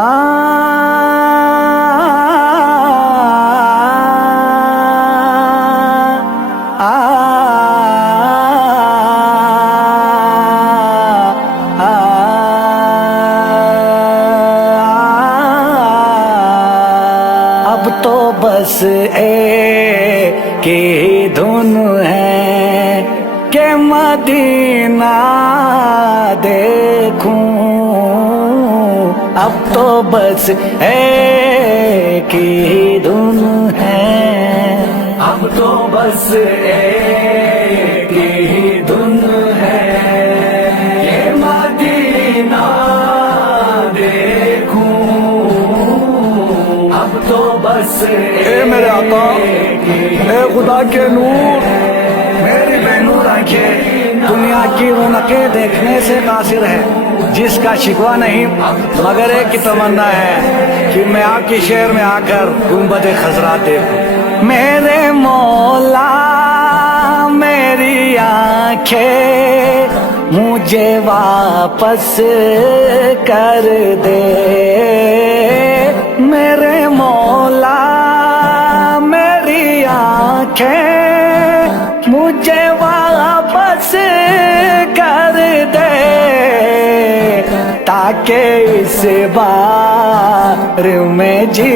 اب تو بس ایک ہی دھن ہے کہ مدینہ دیکھوں، اب تو بس ایک ہی دھن ہے، اب تو بس ایک ہی دھن ہے کہ مدینہ دیکھوں، اب تو بس اے میرے آقا، اے خدا کے نور، میری بے نور آنکھیں دنیا کی رونقیں دیکھنے سے قاصر ہے، جس کا شکوہ نہیں مگر ایک کی تمنا ہے کہ میں آپ کی شہر میں آ کر گنبد خضرا دیکھوں۔ میرے مولا میری آنکھیں مجھے واپس کر دے، میرے مولا میری آنکھیں مجھے واپس کر دے، تاکہ اس بار میں جی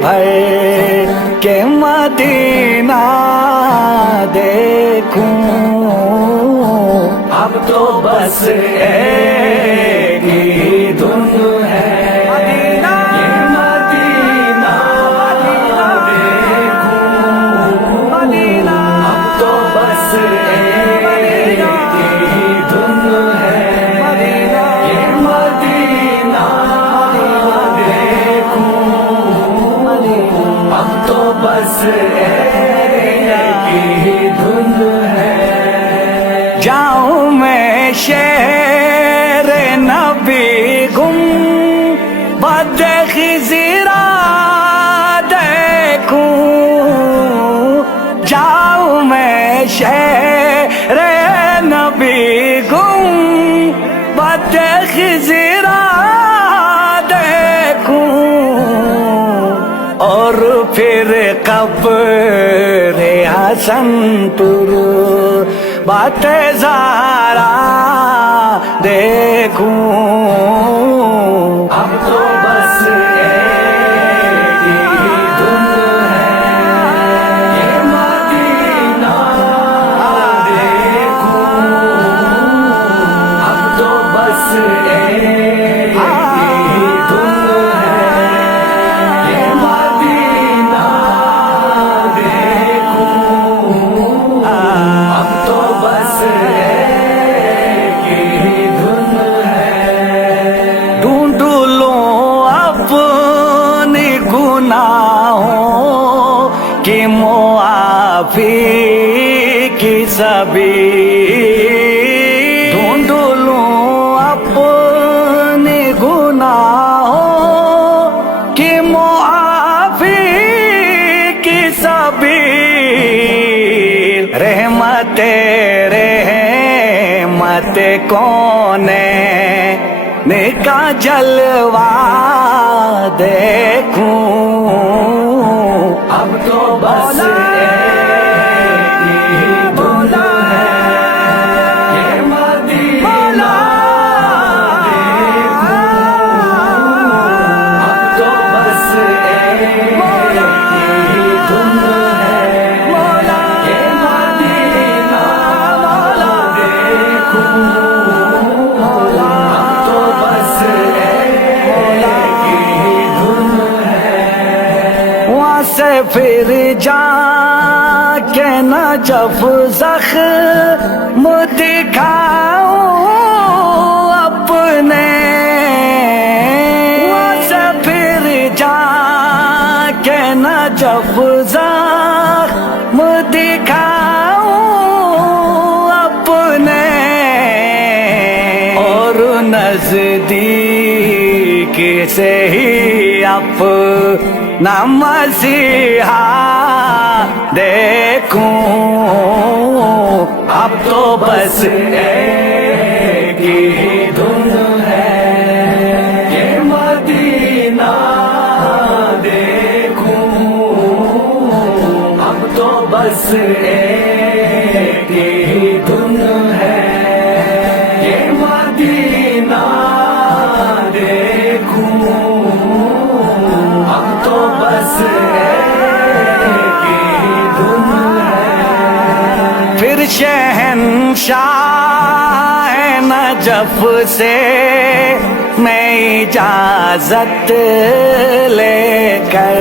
بھر کے مدینہ دیکھوں، اب تو بس ایک ہی دھن ہے، مدینہ دیکھوں، مدینہ اب تو بس ایک ہی دھن ہے، مدینہ دیکھوں، اب تو بس ایک ہی دھن ہے۔ جاؤں میں شہر نبی گم بد خضرا دیکھوں، جاؤں میں شہر نبی گم بد خضرا دیکھوں، اور پھر قبر حسن پر بات زہرا دیکھوں، اب تو بس ایک ہی دھن ہے کہ مدینہ دیکھوں، اب تو بس ایک ہی دھن ہے کہ مدینہ دیکھوں، اب تو بس ایک ہی دھن ہے۔ ڈھونڈ لوں اپنی گناہوں کی معافی کی سبیل، ڈھونڈ لوں اپنی گناہوں کی معافی کی سبیل، رحمت کون کا جلوہ دیکھوں، اب تو بس ایک ہی دھن ہے کہ مدینہ دیکھوں، اب تو بس ایک ہی دھن ہے کہ مدینہ دیکھوں، اب تو بس ایک ہی دھن ہے۔ وہاں سے پھر جا کے نجف زخم دکھاؤں اپنے، وہاں سے پھر جا کے نجف زخم دکھاؤں اپنے، اور نزدیک سے ہی اپنا مسیحا دیکھوں، اب تو بس ایک ہی دھن ہے کہ مدینہ پھر شہنشاہ نجف سے میں اجازت لے کر